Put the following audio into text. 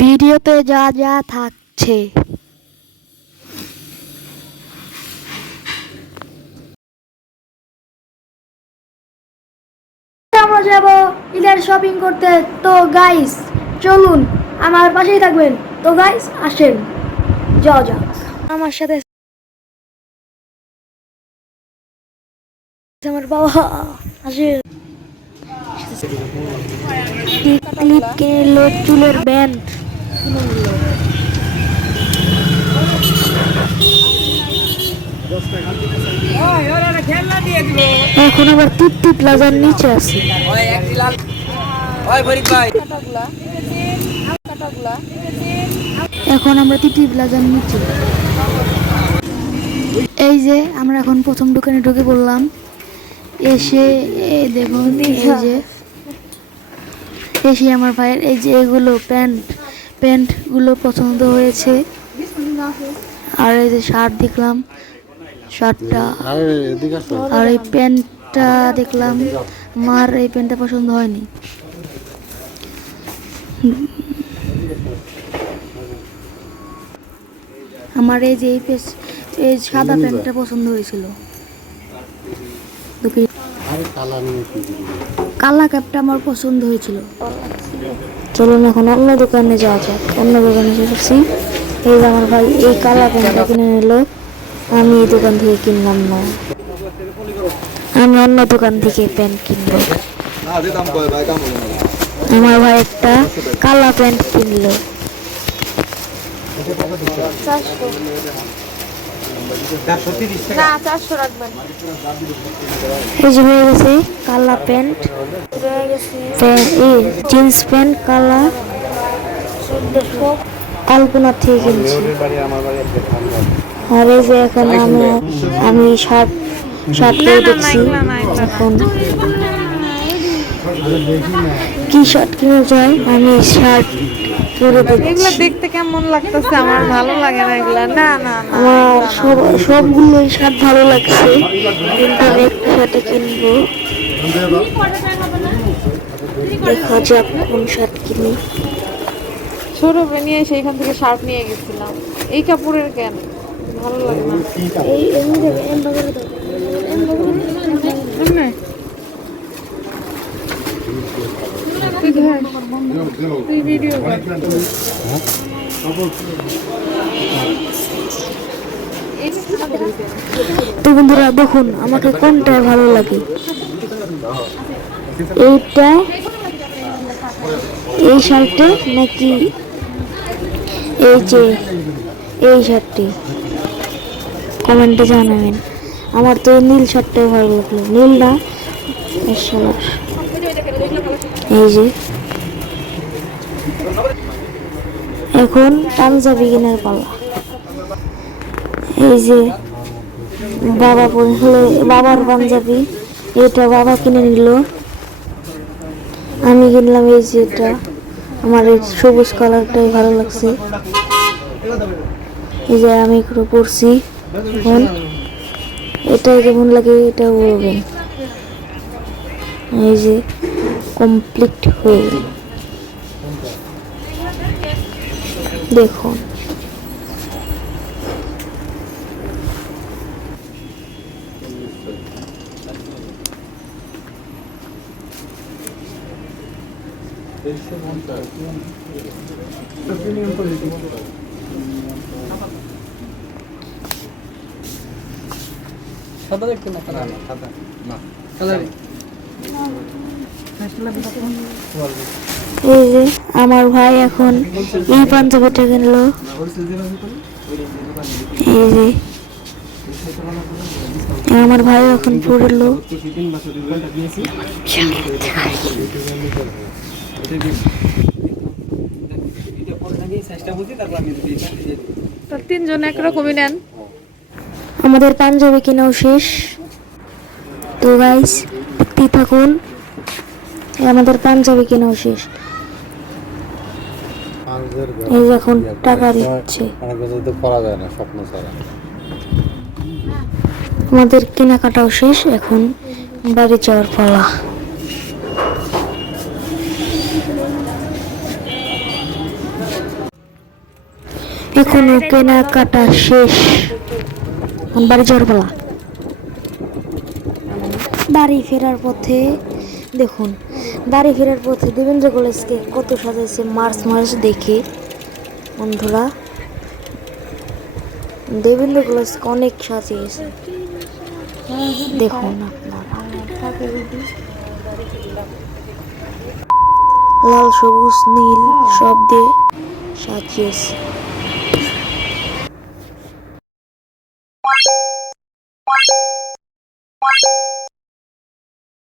ভিডিওতে যা যা থাকছে আমরা যাব ঈদের শপিং করতে। তো গাইস চলুন আমার পাশেই থাকবেন। তো গাইস আসেন যাও যাও আমার সাথে। আমার বাবা আসেন। ক্লিপ কিনলো, চুলের ব্যান্ড কিনলো। এখন আবার টিপ টিপ লাগার নিচে আছে। এখন আমরা টিপ টিপ লাগার নিচে। এই যে আমরা এখন প্রথম দোকানে ঢুকে পড়লাম। এসে দেখুন এসে আমার ভাইয়ের এই যে এগুলো প্যান্টগুলো পছন্দ হয়েছে। আর এই যে শার্ট দেখলাম, শার্টটা আর এই প্যান্টটা দেখলাম। আমার এই প্যান্টটা পছন্দ হয়নি। আমার এই যে এই সাদা প্যান্টটা পছন্দ হয়েছিল। কালা ক্যাপটা আমার পছন্দ হয়েছিল। চলুন এখন অন্য দোকানে যাওয়া যাক। অন্য দোকানে যাচ্ছি। এই যে আমার ভাই এই কালা প্যান্টটা কিনে নিল। আমি এই দোকান থেকে কিনলাম না, আমি অন্য দোকান থেকে প্যান্ট কিনবো। আমার ভাই একটা কালা প্যান্ট কিনলো। এই যে হয়ে গেছে কালা প্যান্ট, জিন্স প্যান্ট কালা, আলপনা থেকে কিনছি। আর এই যে এখন আমি শার্ট পরে দেখছি। এখন কি শার্ট কিনে যায়, আমি শার্ট পরে দেখছি। দেখতে কেমন লাগতেছে, আমার ভালো লাগে না এগুলা। না না আমার সবগুলোই শার্ট ভালো লাগছে, কিন্তু আমি একটা শার্টে কিনবো। দেখা যাক কোন শার্ট কিনি। সৌরভে নিয়ে সেইখান থেকে শার্ট নিয়ে গেছিলাম। এই কাপড়ের কেন ভালো লাগে না। তুই ভিডিও তো বন্ধুরা দেখুন আমাকে কোনটা ভালো লাগে, এইটা এই শার্টে নাকি এই যে এই শার্টটি, কমেন্টে জানাবেন। আমার তো এই নীল শার্টটাই ভালো লাগলো। নীল না এই যে। এখন পাঞ্জাবি কেনার পালা। এই যে বাবার পাঞ্জাবি, এটা বাবা কিনে নিল। আমি কিনলাম এই যে এটা, আমার এই সবুজ কালারটাই ভালো লাগছে। এই যে আমি একটু পরছি। এখন এটাই কেমন লাগে এটা বলবেন। এই যে কমপ্লিট হয়ে গেল দেখুন। সাদা দেখতে না, সাদা না কালারই। এই যে আমার ভাই এখন এই পাঞ্জাবিটা কিনলো। এই যে আমার ভাই এখন পড়লো। তিনজন একরকমই নেন। আমাদের পাঞ্জাবি কেনাও শেষ। তো গাইস দেখতে থাকুন, আমাদের পাঞ্জাবি কেনাও শেষ। এই যে এখন টাকা দিচ্ছে। আমাদের কেনাকাটাও শেষ, এখন বাড়ি যাওয়ার পালা। এখনো কেনাকাটা শেষ, এখন বাড়ি যাওয়ার পালা। বাড়ি ফেরার পথে দেখুন, বাড়ি ফেরার পথে দেবেন্দ্র কলেজকে কত সাজাইছে মার্চ মাস দেখে বন্ধুরা। দেবেন্দ্র কলেজকে অনেক সাজিয়েছে দেখুন আপনারা, লাল সবুজ নীল সব দিয়ে সাজিয়েছে।